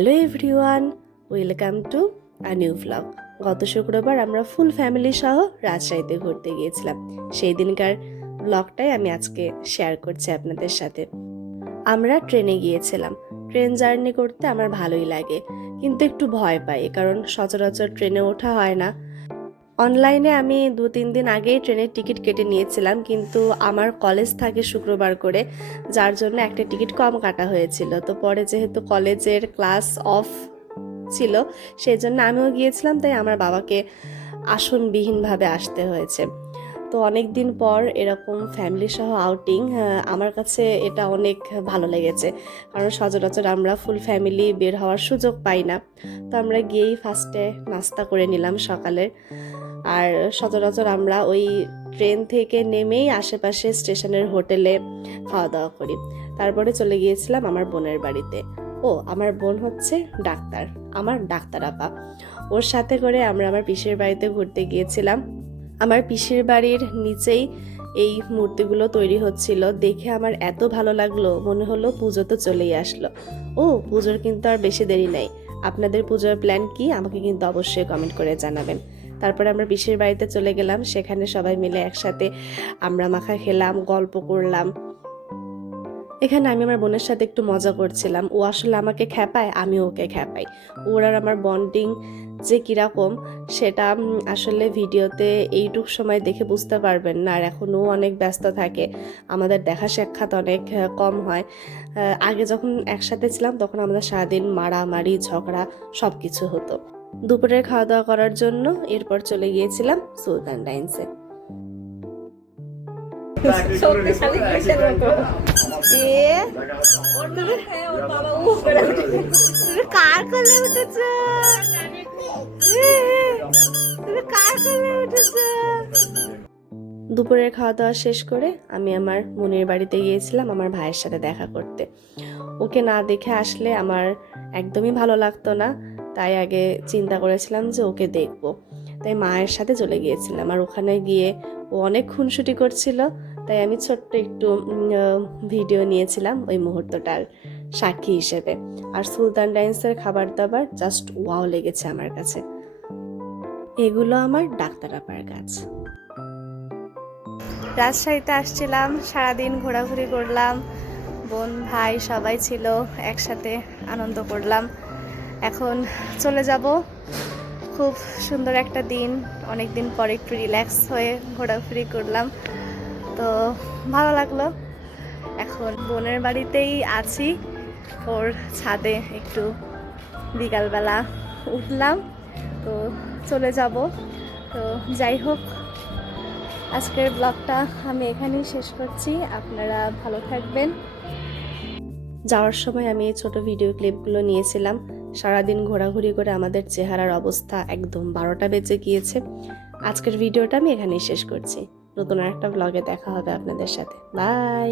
Hello everyone, welcome to a new vlog. গত শুক্রবার আমরা ফুল ফ্যামিলি সহ রাজশাহীতে ঘুরতে গিয়েছিলাম। সেই দিনকার ব্লগটাই আমি আজকে শেয়ার করছি আপনাদের সাথে। আমরা ট্রেনে গিয়েছিলাম। ট্রেন জার্নি করতে আমার ভালোই লাগে, কিন্তু একটু ভয় পাই, কারণ সচরাচর ট্রেনে ওঠা হয় না। অনলাইনে আমি 2-3 দিন আগেই ট্রেনের টিকিট কেটে নিয়েছিলাম, কিন্তু আমার কলেজ থাকে শুক্রবার করে, যার জন্য একটা টিকিট কম কাটা হয়েছিল। তো পরে যেহেতু কলেজের ক্লাস অফ ছিল, সেই জন্য আমিও গিয়েছিলাম, তাই আমার বাবাকে আসনবিহীনভাবে আসতে হয়েছে। তো অনেক দিন পর এরকম ফ্যামিলি সহ আউটিং, আমার কাছে এটা অনেক ভালো লেগেছে, কারণ সচরাচর আমরা ফুল ফ্যামিলি বের হওয়ার সুযোগ পাই না। তো আমরা গিয়েই ফার্স্টে নাস্তা করে নিলাম সকালের। আর সচরাচর আমরা ওই ট্রেন থেকে নেমেই আশেপাশে স্টেশনের হোটেলে খাওয়া দাওয়া করি। তারপরে চলে গিয়েছিলাম আমার বোনের বাড়িতে। আমার বোন হচ্ছে ডাক্তার, আমার ডাক্তার আপা। ওর সাথে করে আমরা আমার পিসির বাড়িতে ঘুরতে গিয়েছিলাম। আমার পিসির বাড়ির নিচেই এই মূর্তিগুলো তৈরি হচ্ছিল, দেখে আমার এত ভালো লাগলো, মনে হলো পুজো তো চলেই আসলো। পুজোর কিন্তু আর বেশি দেরি নাই। আপনাদের পুজোর প্ল্যান কি, আমাকে কিন্তু অবশ্যই কমেন্ট করে জানাবেন। তারপরে আমরা পিসির বাড়িতে চলে গেলাম, সেখানে সবাই মিলে একসাথে আমরা মাখা খেলাম, গল্প করলাম। এখানে আমি আমার বোনের সাথে একটু মজা করছিলাম। ও আসলে আমাকে খ্যাপায়, আমি ওকে খ্যাপাই। ওর আর আমার বন্ডিং যে কিরকম, সেটা আসলে ভিডিওতে এইটুক সময় দেখে বুঝতে পারবেন না। আর এখন ও অনেক ব্যস্ত থাকে, আমাদের দেখা সাক্ষাৎ অনেক কম হয়। আগে যখন একসাথে ছিলাম তখন আমাদের সারাদিন মারামারি ঝগড়া সব কিছু হতো। দুপুরের খাওয়া দাওয়া করার জন্য এরপর চলে গিয়েছিলাম সুলতান ডাইন্সে। কার কোলে উঠেছ? দুপুরের খাওয়া দাওয়া শেষ করে আমি আমার বোনের বাড়িতে গিয়েছিলাম আমার ভাইয়ের সাথে দেখা করতে। ওকে না দেখে আসলে আমার একদমই ভালো লাগতো না, তাই আগে চিন্তা করেছিলাম যে ওকে দেখব। তাই মায়ের সাথে চলে গিয়েছিলাম। আর ওখানে গিয়ে ও অনেক খুনসুটি করছিল, তাই আমি ছোট্ট একটু ভিডিও নিয়েছিলাম ওই মুহূর্তটার সাক্ষী হিসেবে। আর সুলতান ডাইন্সের খাবার দাবার জাস্ট ওয়াও লেগেছে আমার কাছে। এগুলো আমার ডাক্তার আপার কাজ। রাজশাহীতে আসছিলাম, সারাদিন ঘোরাঘুরি করলাম, বোন ভাই সবাই ছিল, একসাথে আনন্দ করলাম। এখন চলে যাব। খুব সুন্দর একটা দিন, অনেক দিন পর একটু রিল্যাক্স হয়ে ঘোরাঘুরি করলাম, তো ভালো লাগলো। এখন বোনের বাড়িতেই আছি, ওর ছাদে একটু বিকালবেলা উঠলাম, তো চলে যাব। তো যাই হোক, আজকের ব্লগটা আমি এখানেই শেষ করছি। আপনারা ভালো থাকবেন। যাওয়ার সময় আমি এই ছোট ভিডিও ক্লিপগুলো নিয়েছিলাম। সারাদিন ঘোরাঘুরি করে আমাদের চেহারার অবস্থা একদম 12টা বেজে গিয়েছে। আজকের ভিডিওটা আমি এখানেই শেষ করছি। নতুন একটা ব্লগে দেখা হবে আপনাদের সাথে। বাই।